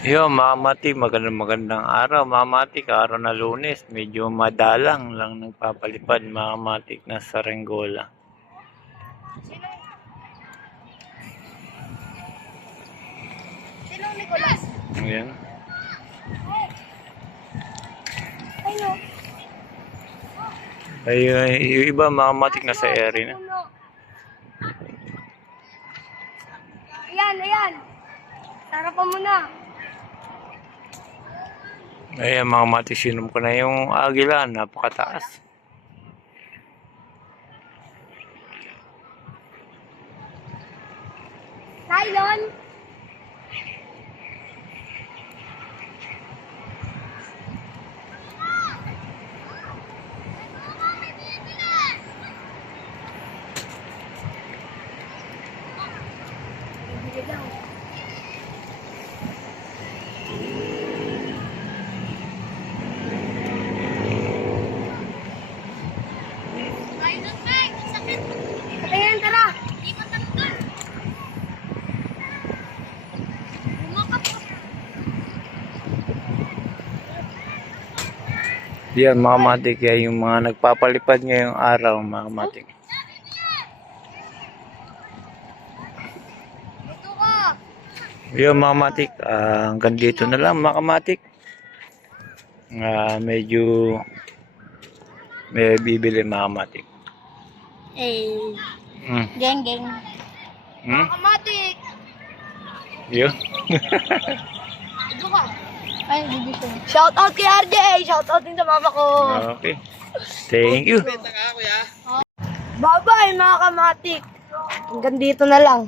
Yo, Mamati, magandang araw, Mamatik, araw na Lunes, medyo madalang lang nagpapalipad, Mamatik na sa Rengola. Sinong Nicolas? Ayan. Ayun. Ay, yung iba, Mamatik na sa area na. Ayan. Sarapan mo na. Ayan, Mamatik, sinom ko na yung agila, napakataas. Nylon. Ayan, tara. Yan, Mamatik, yan yung mga nagpapalipad ngayong araw, Mamatik. Ito ka. Yo, Mamatik, hanggang dito na lang, mga Kamatik. Medyo may bibili, Mamatik. Geng. Hmm? Kamatik. Yo. Ito ka. Ay, bibito. Shout out kay RJ. Shout out din sa mama ko. Okay. Thank you. Bye-bye mga kamatik. Hanggang dito na lang.